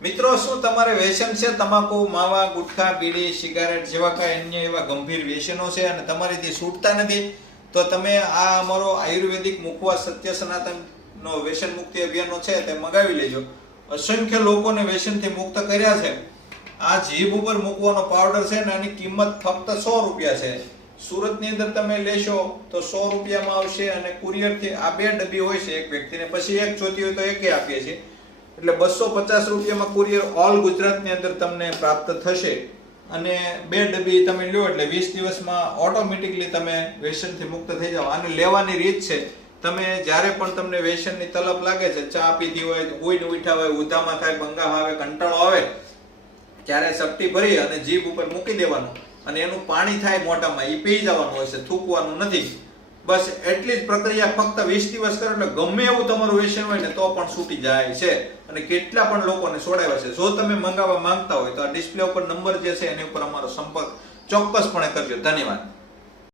મિત્રો, શું તમારે વ્યસન છે તમાકુ, માવા, ગુટખા, બીડી, સિગારેટ જેવા કઈ અન્ય એવા ગંભીર વ્યસનો છે અને તમારીથી છૂટતા નથી? તો તમે આ અમારો આયુર્વેદિક મુખવાસ સત્ય સનાતન નો વ્યસન મુક્તિ અભિયાનનો છે તે મગાવી લેજો. અસંખ્ય લોકોને વ્યસનથી મુક્ત કર્યા છે. આ જીભ ઉપર મૂકવાનો પાવડર છે ને આની કિંમત ફક્ત 100 રૂપિયા છે. સુરતની અંદર તમે લેશો તો 100 રૂપિયામાં આવશે અને કુરિયરથી આ 2 ડબ્બી હોય છે એક વ્યક્તિને, પછી એક જોતી હોય તો એકે આપીએ છીએ. એટલે 250 રૂપિયામાં કુરિયર ઓલ ગુજરાતની અંદર તમને પ્રાપ્ત થશે અને 2 ડબ્બી તમે લ્યો એટલે 20 દિવસમાં ઓટોમેટિકલી તમે વ્યસનથી મુક્ત થઈ જાઓ. આને લેવાની રીત છે, તમે જ્યારે પણ તમને વ્યસનની તલબ લાગે છે, ચા પીધી હોય, ઉઈને ઉઠ્યા હોય, ઉધામાં થાય, બંગાહ આવે, કંટાળો આવે, ત્યારે ચપટી ભરી અને જીભ ઉપર મૂકી દેવાનું અને એનું પાણી થાય મોઢામાં, એ પી જવાનું હોય છે, થૂકવાનું નથી. બસ એટલી જ પ્રક્રિયા ફક્ત 20 દિવસ કરો એટલે ગમે એવું તમારું વ્યસન હોય ને તો પણ છૂટી જાય છે. અને કેટલા પણ લોકોને છોડાવ્યા છે. જો તમે મંગાવવા માંગતા હોય તો આ ડિસ્પ્લે ઉપર નંબર જે છે એની ઉપર અમારો સંપર્ક ચોક્કસપણે કરજો. ધન્યવાદ.